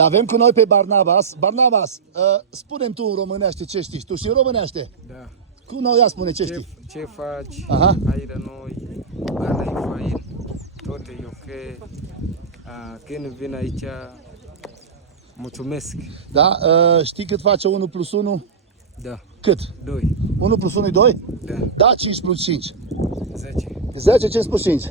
Avem cu noi pe Barnabas. Barnabas, spune-mi tu în românește ce știi. Tu știi românește? Da. Cu noi, ia spune ce știi. Ce faci? Aha. Hai la noi, Ana e fain, tot e ok. Când vin aici, mulțumesc. Da? Știi cât face 1 plus 1? Da. Cât? 2. 1 plus 1 e 2? Da. Da, 5 plus 5. 10. 10, 5 plus 5. Da.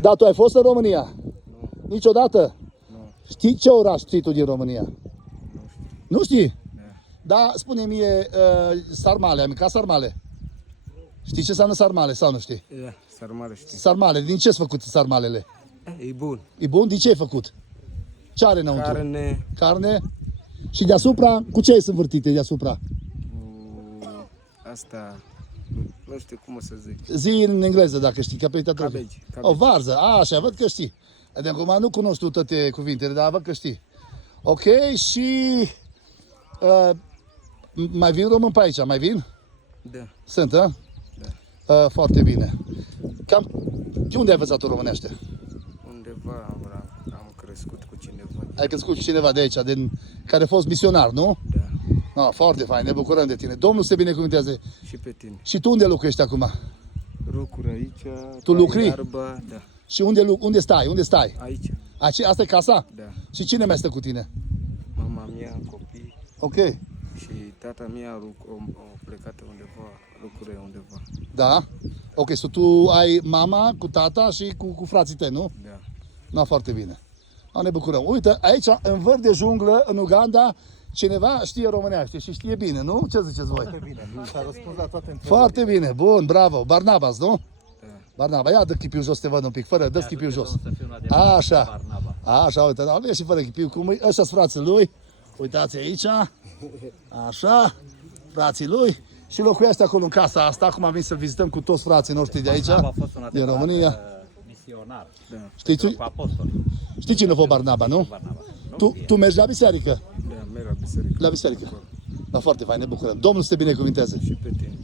Da, tu ai fost în România? Nu. Niciodată? Nu. Știi ce oraș știi tu din România? Nu știu. Nu știi? Da. Da, spune mie, sarmale, ai mâncat sarmale? Știi ce înseamnă sarmale sau nu știi? Da, sarmale știu. Sarmale, din ce-s făcut sarmalele? E bun. E bun? Din ce ai făcut? Ce are înăuntru? Carne, Carne? Și deasupra, cu ce ai sunt învârtite deasupra? asta, nu știu cum o să zic. Zi în engleză dacă știi, că pe Cabbage. O varză, așa, văd că știi. De acum nu cunosc tu toate cuvintele, dar văd că știi. Ok, și mai vin român pe aici, mai vin? Da. Sunt, a? Da. Foarte bine. Cam, de unde ai învățat-o românește? Undeva am crescut cu cineva. Ai crescut cu cineva de aici, care a fost misionar, nu? Da. No, foarte fain, ne bucurăm de tine. Domnul se binecuvântează. Și pe tine. Și tu unde locuiești acum? Lucruri aici. Tu lucri? Iarba, da. Și unde stai? Unde stai? Aici. Asta e casa? Da. Și cine mai stă cu tine? Mama mea, copii Ok. și tata mea a plecat undeva, lucrurile undeva. Da? Ok, so tu ai mama cu tata și cu frații tăi, nu? Da. No, foarte bine. No, ne bucurăm. Uite, aici, în văr de junglă, în Uganda, cineva știe românește și știe bine, nu? Ce ziceți voi? Foarte bine, s-a răspuns la toate întrebările. Foarte bine, bun, bravo. Barnabas, nu? Da. Barnaba, ia dă chipiul jos, te văd un pic, fără, dă chipiul jos. Așa, așa, uite, da, vezi și fără chipiul, cum e, ăștia-s frații lui, uitați aici, așa, frații lui, și locuiește acolo în casa asta, acum am venit să vizităm cu toți frații noștri de aici, din România. Misionar. Știi cine a fost Barnaba, nu? Tu mergi la biserică? Da, merg la biserică. La biserică. Da, foarte fain, ne bucurăm. Domnul să te binecuvinteze. Și pe tine.